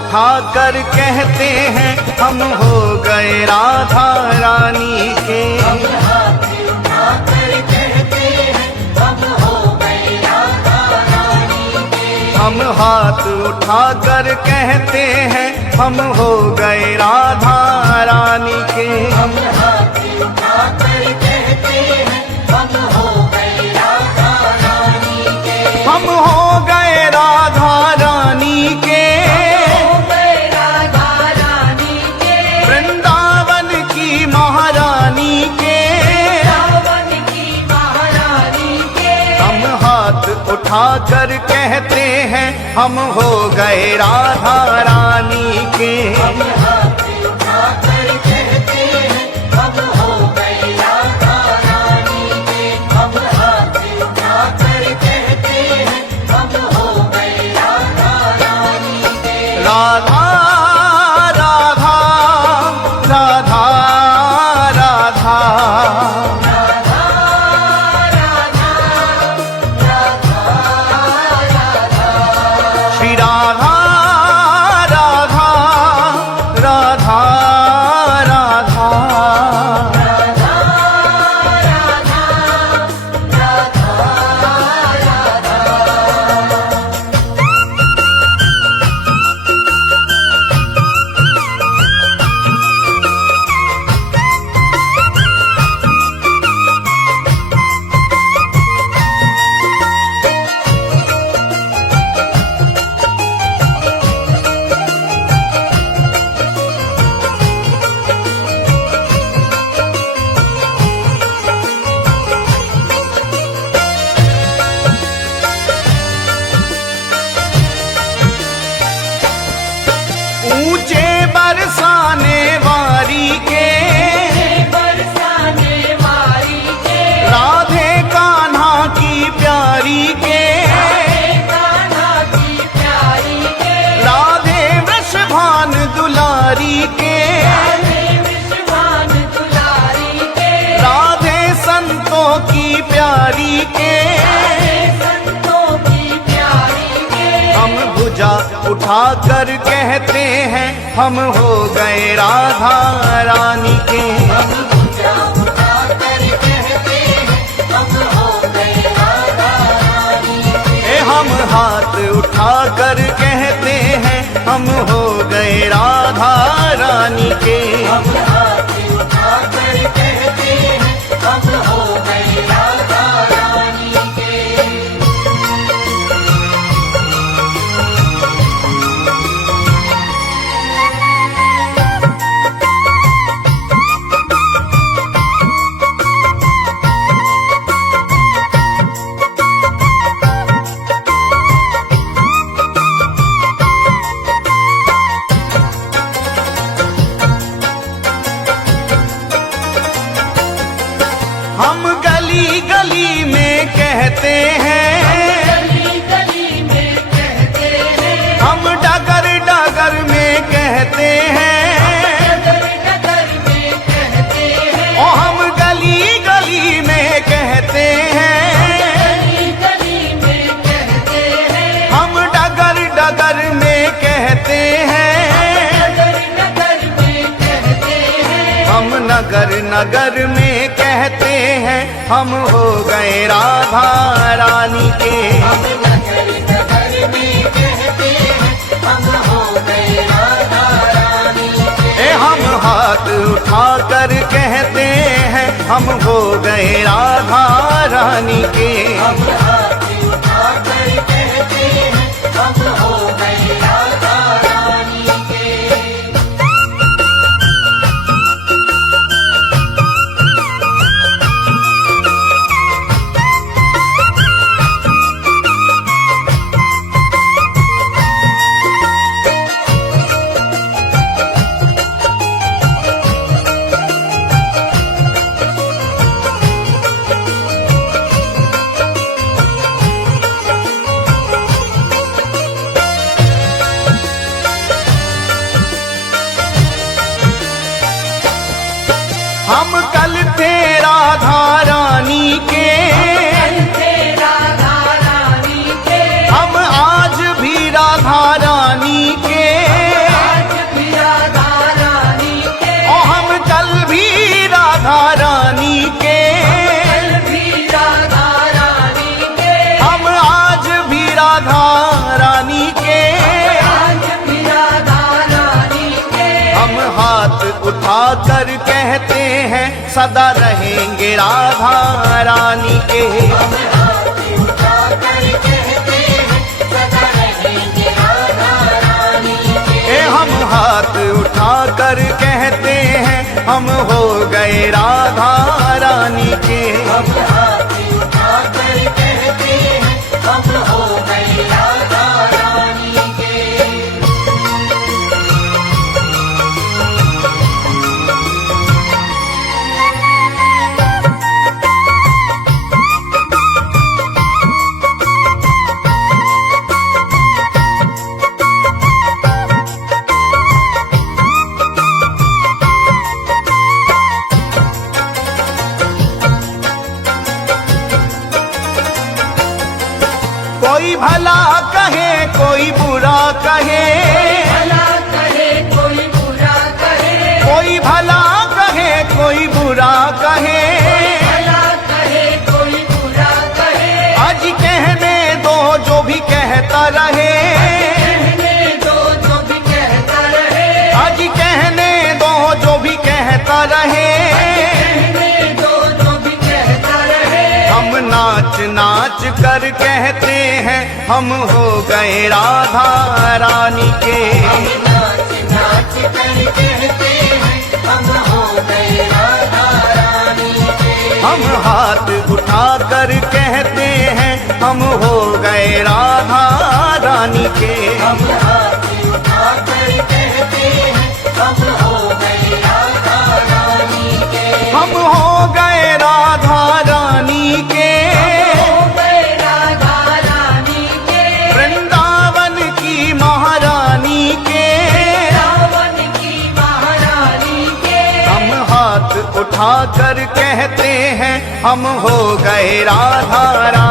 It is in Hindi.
उठाकर कहते हैं हम हो गए राधा रानी के। हम हाथ उठाकर कहते हैं हम हो गए राधा रानी के। हम हाथ उठाकर कहते हैं हम हो गए राधा रानी के। हम हाथ उठाकर कहते हैं हम हो गए राधा रानी के। हम हो गए राधा रानी के। हो गए राधा रानी के। वृंदावन की महारानी के। रावण की महारानी के। हम हाथ उठाकर कहते हैं हम हो गए राधा रानी के। हम हाथ उठाकर कहते हैं हम हो गए राधा रानी के। हम हाथ उठाकर कहते हैं हम हो गए राधा रानी के। राधा राधा राधा राधा राधा राधा राधा श्री राधा राधा राधा राधा ऊंचे बरसाने वारी के। बरसाने वारी के। राधे कान्हा की प्यारी के। कान्हा की प्यारी के। राधे वृषभान दुलारी के। राधे विश्वान दुलारी के। राधे संतों की प्यारी के। राधे संतों की प्यारी के। हम भुजा उठाकर कहते हैं हम हो गए राधा रानी के। हम भुजा उठाकर कहते हैं हम हो गए राधा रानी के। हम हाथ उठाकर कहते हैं हम हो गए राधा रानी के। हम हाथ उठाकर कहते हैं हम हो गए राधा रानी के। हम गली गली में कहते हैं। गली गली में कहते हैं। हम डगर डगर में कहते हैं। डगर डगर में कहते हैं। ओ हम गली गली में कहते हैं। गली गली में कहते हैं। हम डगर डगर में कहते हैं। डगर डगर में कहते हैं। हम नगर नगर में कहते हैं हम हो गए राधा रानी के। हम नगर नगर में कहते हैं हम हो गए राधा रानी के। हम हाथ उठाकर कहते हैं हम हो गए राधा रानी के। हम हाथ उठाकर कहते हैं हम हो गए राधा रानी के। हम कल थे राधा रानी के। राधा रानी के। हम आज भी राधा रानी के। उठा कर कहते हैं सदा रहेंगे राधा रानी के। हम हाथ उठा कर कहते हैं सदा रहेंगे राधा रानी के। हम हाथ उठा कर कहते हैं हम हो गए राधा रानी के। हम हाथ उठा कर कहते हैं हम हो गए राधा रानी के। कोई भला कहे कोई बुरा कहे, भला कहे कोई बुरा कहे, कोई भला कहे कोई बुरा कहे, भला कहे कोई बुरा कहे। आज कहने दो जो भी कहता रहे, कहने दो जो भी कहता रहे, आज कहने दो जो भी कहता रहे। कहने दो जो भी कहता रहे। हम नाच नाच कर कहते हैं हम हो गए राधा रानी के। हम नाच नाच कर कहते हैं हम हो गए राधा रानी के। हम हाथ उठा कर कहते हैं हम हो गए राधा रानी के। हम हाथ उठा कर कहते हैं हम हो गए राधा रानी के। हम हो गए राधा रानी के। हो गए राधा रानी के। वृंदावन की महारानी के। रावण की महारानी के। हम हाथ उठा कर कहते हैं हम हो गए राधा रानी